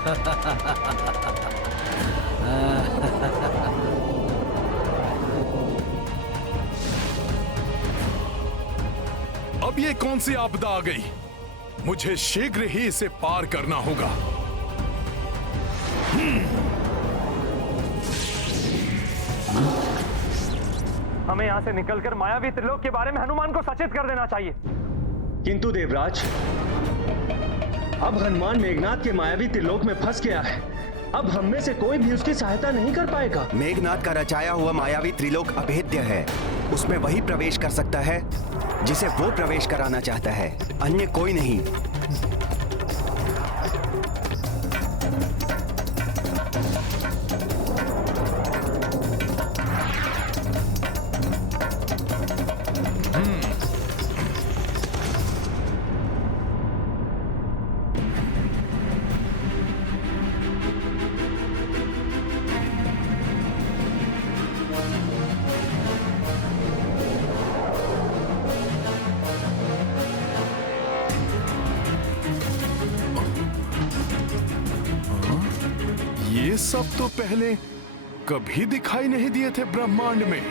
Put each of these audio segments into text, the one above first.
अब ये कौन सी आपदा आ गई? मुझे शीघ्र ही इसे पार करना होगा। हमें यहाँ से निकलकर मायावी त्रिलोक के बारे में हनुमान को सचेत कर देना चाहिए। किंतु देवराज, अब हनुमान मेघनाद के मायावी त्रिलोक में फंस गया है। अब हम में से कोई भी उसकी सहायता नहीं कर पाएगा। मेघनाद का रचाया हुआ मायावी त्रिलोक अभेद्य है। उसमें वही प्रवेश कर सकता है जिसे वो प्रवेश कराना चाहता है, अन्य कोई नहीं। ये सब तो पहले कभी दिखाई नहीं दिए थे ब्रह्मांड में।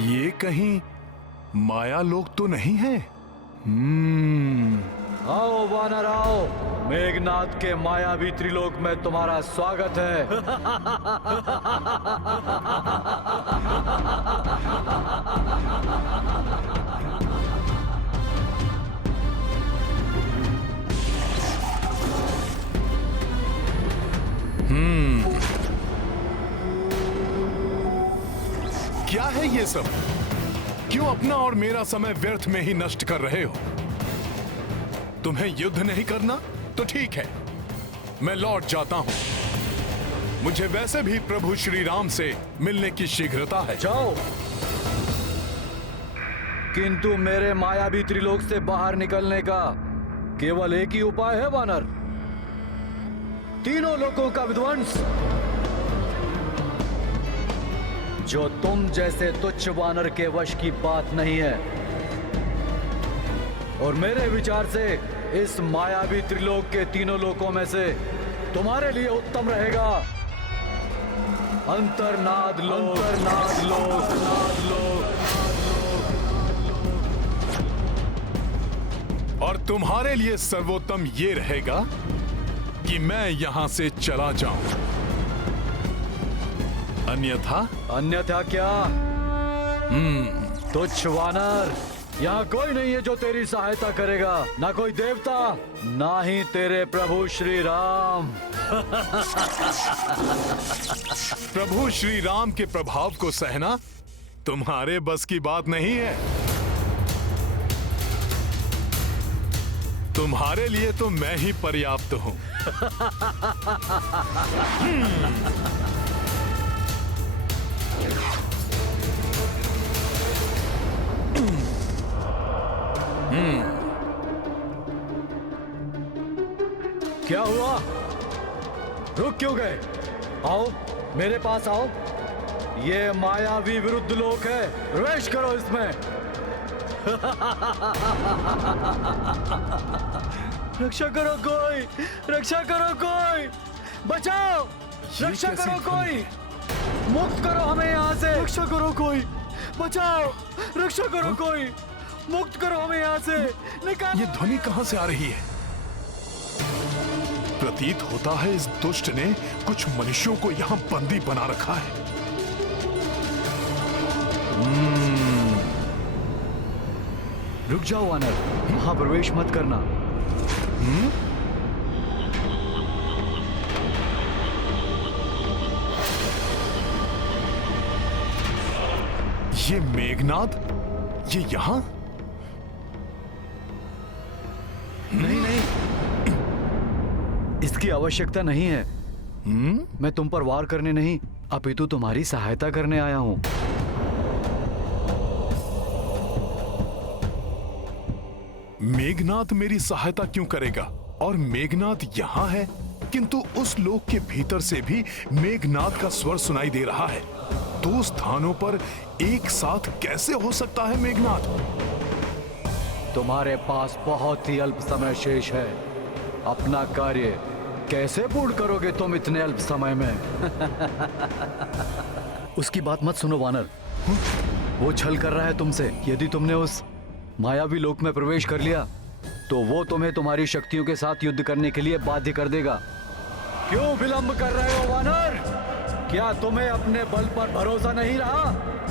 ये कहीं माया लोक तो नहीं है? आओ वानर आओ, मेघनाद के मायावी त्रिलोक में तुम्हारा स्वागत है। क्या है ये सब? क्यों अपना और मेरा समय व्यर्थ में ही नष्ट कर रहे हो? तुम्हें युद्ध नहीं करना तो ठीक है, मैं लौट जाता हूं। मुझे वैसे भी प्रभु श्री राम से मिलने की शीघ्रता है। जाओ, किंतु मेरे मायावी त्रिलोक से बाहर निकलने का केवल एक ही उपाय है वानर, तीनों लोकों का विध्वंस। जो तुम जैसे तुच्छ वानर के वश की बात नहीं है। और मेरे विचार से इस मायावी त्रिलोक के तीनों लोकों में से तुम्हारे लिए उत्तम रहेगा अंतर्नाद लोक। अंतर्नाद लोक, नाद लोक। और तुम्हारे लिए सर्वोत्तम ये रहेगा कि मैं यहां से चला जाऊं। अन्यथा क्या? तुच्छ वानर, यहाँ कोई नहीं है जो तेरी सहायता करेगा, ना कोई देवता, ना ही तेरे प्रभु श्री राम। प्रभु श्री राम के प्रभाव को सहना तुम्हारे बस की बात नहीं है। तुम्हारे लिए तो मैं ही पर्याप्त हूं। क्या हुआ? रुक क्यों गए? आओ, मेरे पास आओ। ये मायावी विरुद्ध लोक है, प्रवेश करो इसमें। रक्षा करो कोई, रक्षा करो कोई, बचाओ, रक्षा करो कोई, मुक्त करो हमें यहाँ से। रक्षा करो कोई, बचाओ, रक्षा करो कोई, मुक्त करो हमें यहाँ से, निकालो। ये ध्वनि कहां से आ रही है? प्रतीत होता है इस दुष्ट ने कुछ मनुष्यों को यहां बंदी बना रखा है। रुक जाओ वानर, वहां प्रवेश मत करना। ये मेघनाद, ये यहां? नहीं नहीं, इसकी आवश्यकता नहीं है। मैं तुम पर वार करने नहीं, अपितु तुम्हारी सहायता करने आया हूं। मेघनाद मेरी सहायता क्यों करेगा? और मेघनाद यहां है, किंतु उस लोक के भीतर से भी मेघनाद का स्वर सुनाई दे रहा है। दो स्थानों पर एक साथ कैसे हो सकता है मेघनाद? तुम्हारे पास बहुत ही अल्प समय शेष है। अपना कार्य कैसे पूर्ण करोगे तुम इतने अल्प समय में? उसकी बात मत सुनो वानर, वो छल कर रहा है तुमसे। यदि तुमने उस मायावी लोक में प्रवेश कर लिया तो वो तुम्हें तुम्हारी शक्तियों के साथ युद्ध करने के लिए बाध्य कर देगा। क्यों विलंब कर रहे हो वानर? क्या तुम्हें अपने बल पर भरोसा नहीं रहा?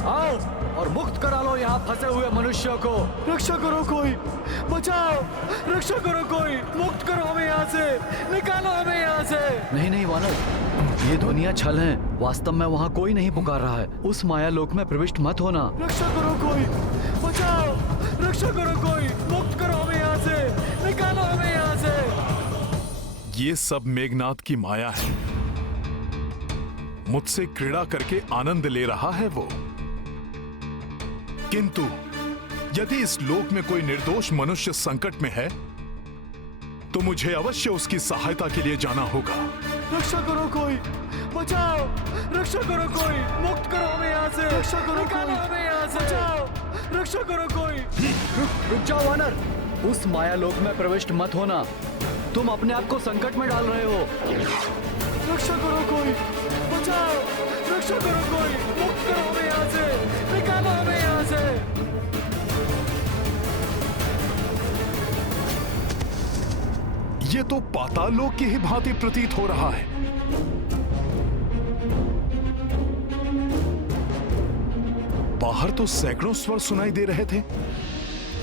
आओ और मुक्त करा लो यहाँ फंसे हुए मनुष्यों को। रक्षा करो कोई, बचाओ, रक्षा करो कोई, मुक्त करो हमें यहाँ से, निकालो हमें यहाँ से। नहीं नहीं वानर, ये ध्वनियाँ छल हैं। वास्तव में वहाँ कोई नहीं पुकार रहा है। उस माया लोक में प्रविष्ट मत होना। रक्षा करो कोई, बचाओ, रक्षा करो कोई, मुक्त करो हमें यहाँ से, निकालो हमें यहाँ से। ये सब मेघनाद की माया है। मुझसे क्रीड़ा करके आनंद ले रहा है वो। किंतु यदि इस लोक में कोई निर्दोष मनुष्य संकट में है तो मुझे अवश्य उसकी सहायता के लिए जाना होगा। रक्षा करो कोई, बचाओ, रक्षा करो कोई, मुक्त करो हमें यहाँ से, रक्षा करो, निकालो हमें यहाँ से, बचाओ, रक्षा करो कोई। रुक जाओ वानर, उस माया लोक में प्रविष्ट मत होना। तुम अपने आप को संकट में डाल रहे हो। रक्षा करो कोई, बचाओ, रक्षा करो कोई, मुक्त करो हमें यहाँ से, निकालो हमें यहाँ से। ये तो पाताल लोक की ही भांति प्रतीत हो रहा है। बाहर तो सैकड़ों स्वर सुनाई दे रहे थे,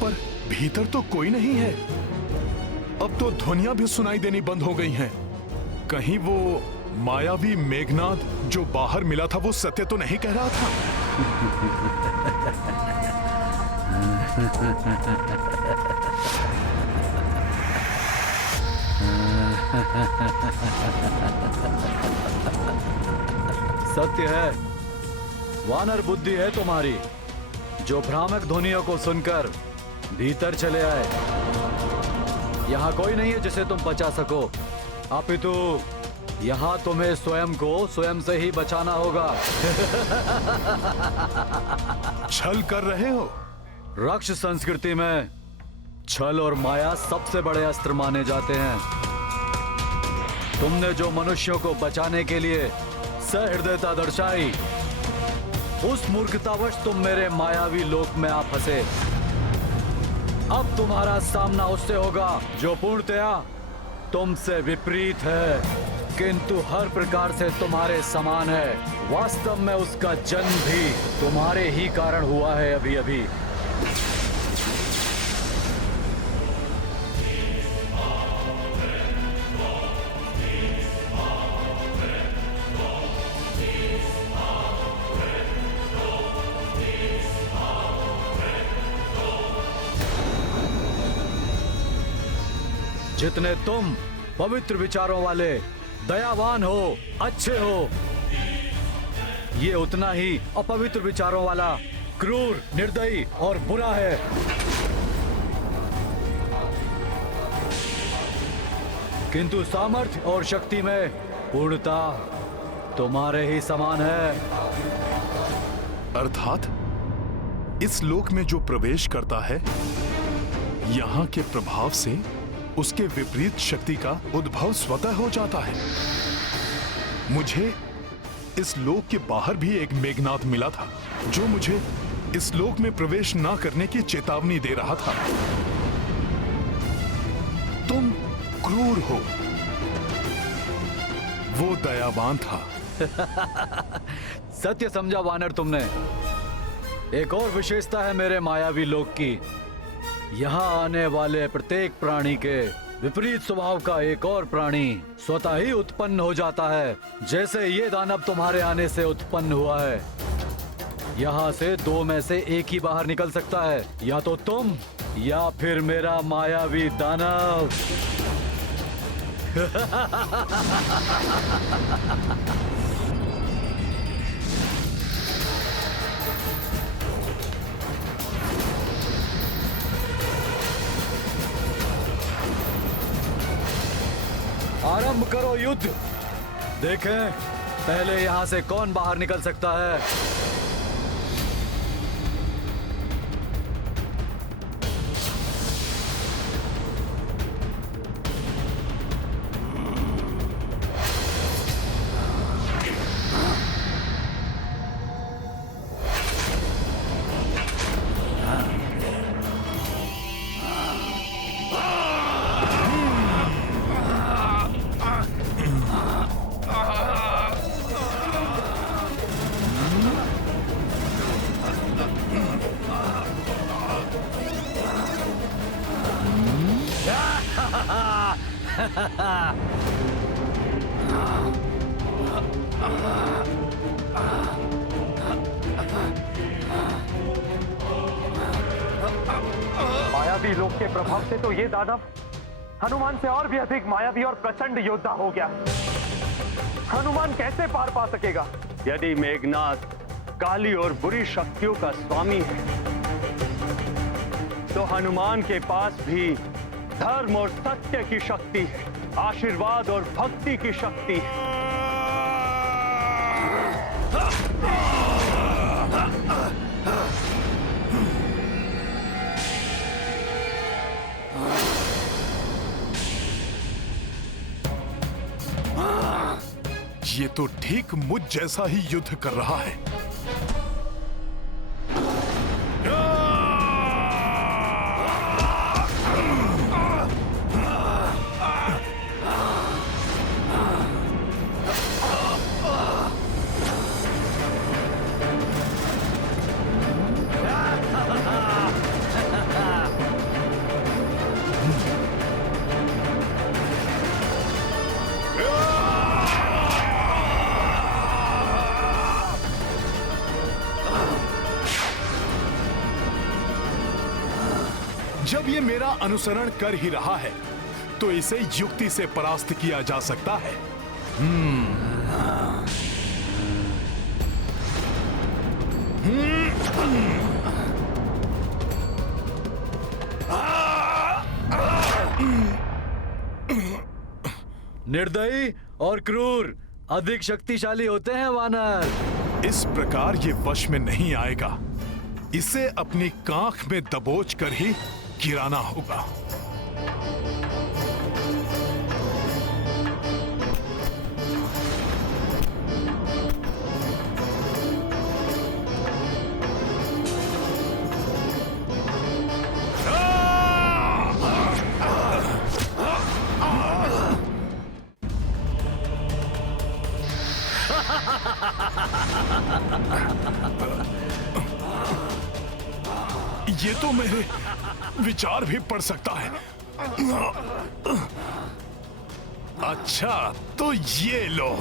पर भीतर तो कोई नहीं है। अब तो ध्वनियां भी सुनाई देनी बंद हो गई हैं। कहीं वो मायावी मेघनाद जो बाहर मिला था वो सत्य तो नहीं कह रहा था? सत्य है, वानर बुद्धि है तुम्हारी, जो भ्रामक ध्वनियों को सुनकर भीतर चले आए। यहाँ कोई नहीं है जिसे तुम बचा सको, अपितु यहाँ तुम्हें स्वयं को स्वयं से ही बचाना होगा। छल कर रहे हो? रक्ष संस्कृति में छल और माया सबसे बड़े अस्त्र माने जाते हैं। तुमने जो मनुष्यों को बचाने के लिए सहृदयता दर्शाई, उस मूर्खतावश तुम मेरे मायावी लोक में आ फंसे। अब तुम्हारा सामना उससे होगा जो पूर्णतया तुमसे विपरीत है, किंतु हर प्रकार से तुम्हारे समान है। वास्तव में उसका जन्म भी तुम्हारे ही कारण हुआ है अभी अभी। जितने तुम पवित्र विचारों वाले, दयावान हो, अच्छे हो, ये उतना ही अपवित्र विचारों वाला, क्रूर, निर्दयी और बुरा है। किंतु सामर्थ्य और शक्ति में पूर्णता तुम्हारे ही समान है। अर्थात इस लोक में जो प्रवेश करता है, यहाँ के प्रभाव से उसके विपरीत शक्ति का उद्भव स्वतः हो जाता है। मुझे इस लोक के बाहर भी एक मेघनाद मिला था, जो मुझे इस लोक में प्रवेश ना करने की चेतावनी दे रहा था। तुम क्रूर हो, वो दयावान था। सत्य समझा वानर तुमने। एक और विशेषता है मेरे मायावी लोक की। यहाँ आने वाले प्रत्येक प्राणी के विपरीत स्वभाव का एक और प्राणी स्वतः ही उत्पन्न हो जाता है, जैसे ये दानव तुम्हारे आने से उत्पन्न हुआ है। यहाँ से दो में से एक ही बाहर निकल सकता है, या तो तुम या फिर मेरा मायावी दानव। आरंभ करो युद्ध। देखें पहले यहां से कौन बाहर निकल सकता है। मायावी लोक के प्रभाव से तो ये दानव हनुमान से और भी अधिक मायावी और प्रचंड योद्धा हो गया। हनुमान कैसे पार पा सकेगा? यदि मेघनाथ काली और बुरी शक्तियों का स्वामी है, तो हनुमान के पास भी धर्म और सत्य की शक्ति है, आशीर्वाद और भक्ति की शक्ति है। ये तो ठीक मुझ जैसा ही युद्ध कर रहा है। जब ये मेरा अनुसरण कर ही रहा है, तो इसे युक्ति से परास्त किया जा सकता है। निर्दयी और क्रूर अधिक शक्तिशाली होते हैं वानर। इस प्रकार ये वश में नहीं आएगा। इसे अपनी कांख में दबोच कर ही गिराना होगा। ये तो मेरे विचार भी पढ़ सकता है। अच्छा, तो ये लो।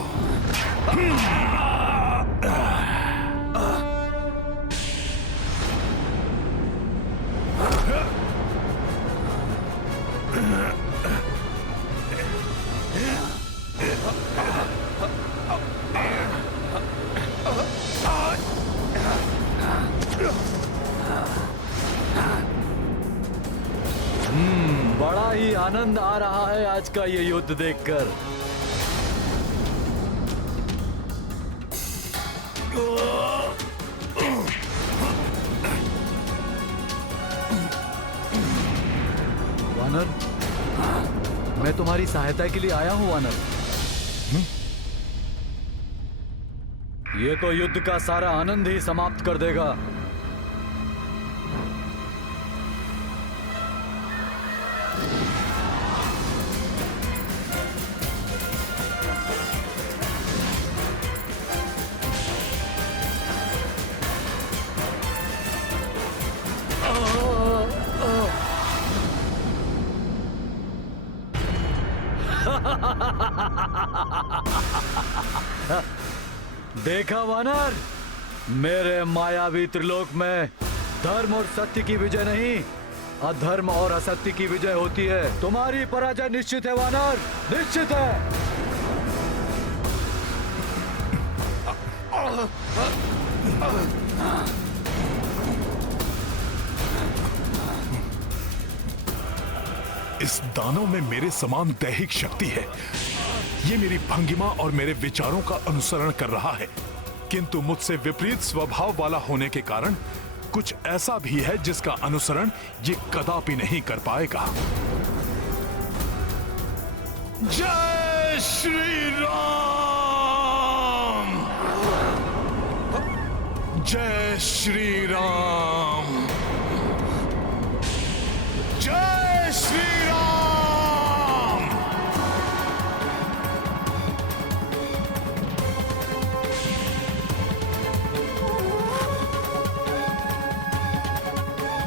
बड़ा ही आनंद आ रहा है आज का ये युद्ध देखकर। वानर, मैं तुम्हारी सहायता के लिए आया हूं वानर। ये तो युद्ध का सारा आनंद ही समाप्त कर देगा। देखा वानर, मेरे मायावी त्रिलोक में धर्म और सत्य की विजय नहीं, अधर्म और असत्य की विजय होती है। तुम्हारी पराजय निश्चित है वानर, निश्चित है। इस दानव में मेरे समान दैहिक शक्ति है। ये मेरी भंगिमा और मेरे विचारों का अनुसरण कर रहा है, किंतु मुझसे विपरीत स्वभाव वाला होने के कारण कुछ ऐसा भी है जिसका अनुसरण ये कदापि नहीं कर पाएगा। जय श्री राम! जय श्री राम! जय श्री राम!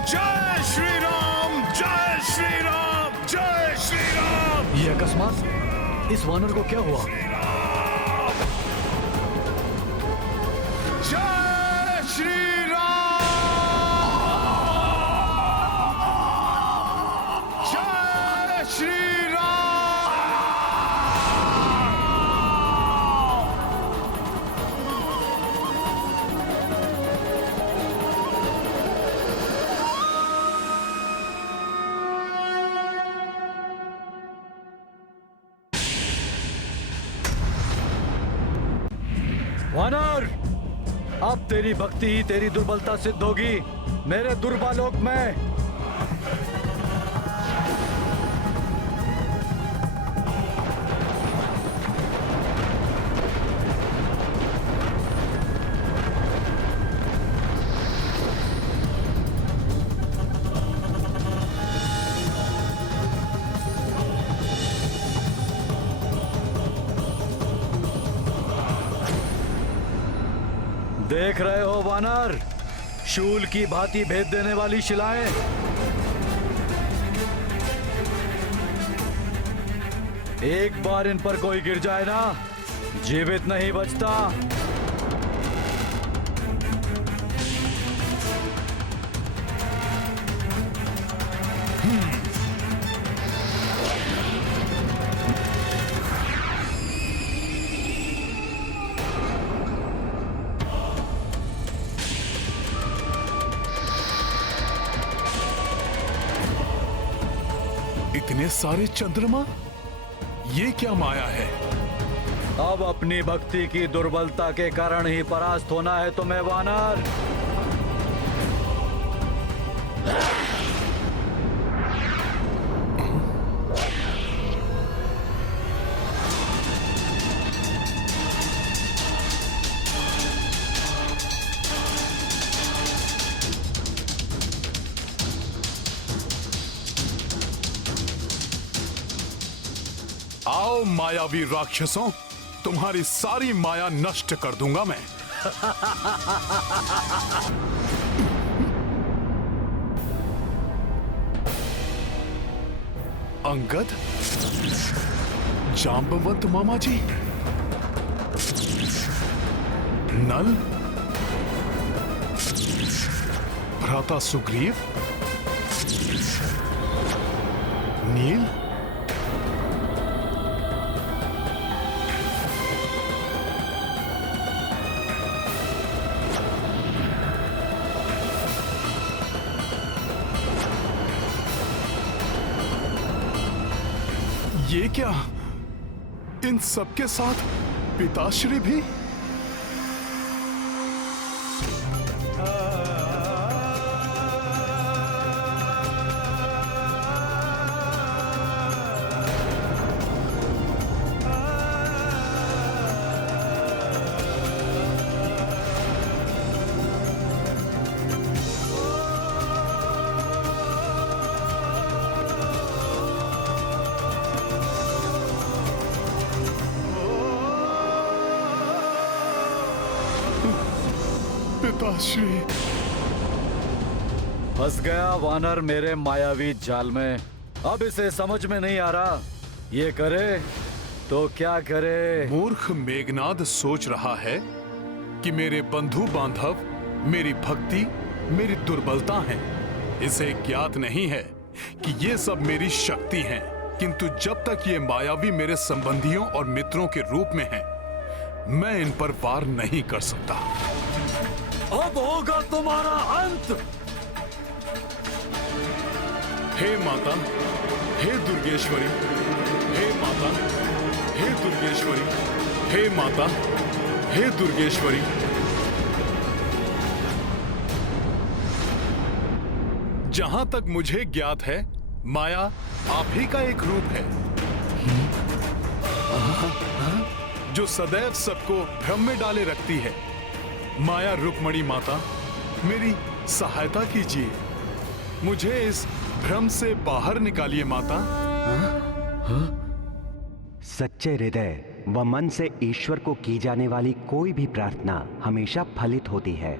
जय श्री राम! जय श्री राम! जय श्री राम! ये अकस्मात इस वानर को क्या हुआ? जय श्री राम! जय श्री राम! वानर, अब तेरी भक्ति ही तेरी दुर्बलता सिद्ध होगी मेरे दुर्बालोक में। देख रहे हो वानर, शूल की भांति भेद देने वाली शिलाएं। एक बार इन पर कोई गिर जाए ना, जीवित नहीं बचता। इतने सारे चंद्रमा, ये क्या माया है? अब अपनी भक्ति की दुर्बलता के कारण ही परास्त होना है तुम्हें वानर। आओ मायावी राक्षसों, तुम्हारी सारी माया नष्ट कर दूंगा मैं। अंगद, जांबवंत मामा जी, नल, भ्राता सुग्रीव, नील, ये क्या? इन सबके साथ पिताश्री भी? पिताश्री, फंस गया वानर मेरे मायावी जाल में। अब इसे समझ में नहीं आ रहा ये करे तो क्या करे। मूर्ख मेघनाद सोच रहा है कि मेरे बंधु बांधव मेरी भक्ति, मेरी दुर्बलता हैं। इसे ज्ञात नहीं है कि ये सब मेरी शक्ति हैं। किंतु जब तक ये मायावी मेरे संबंधियों और मित्रों के रूप में हैं, मैं इन पर वार नहीं कर सकता। अब होगा तुम्हारा अंत। हे माता, हे दुर्गेश्वरी, हे माता, हे दुर्गेश्वरी, हे माता, हे दुर्गेश्वरी। जहां तक मुझे ज्ञात है, माया आप ही का एक रूप है, जो सदैव सबको भ्रम में डाले रखती है। माया रुक्मणी माता, मेरी सहायता कीजिए, मुझे इस भ्रम से बाहर निकालिए माता। सच्चे हृदय व मन से ईश्वर को की जाने वाली कोई भी प्रार्थना हमेशा फलित होती है।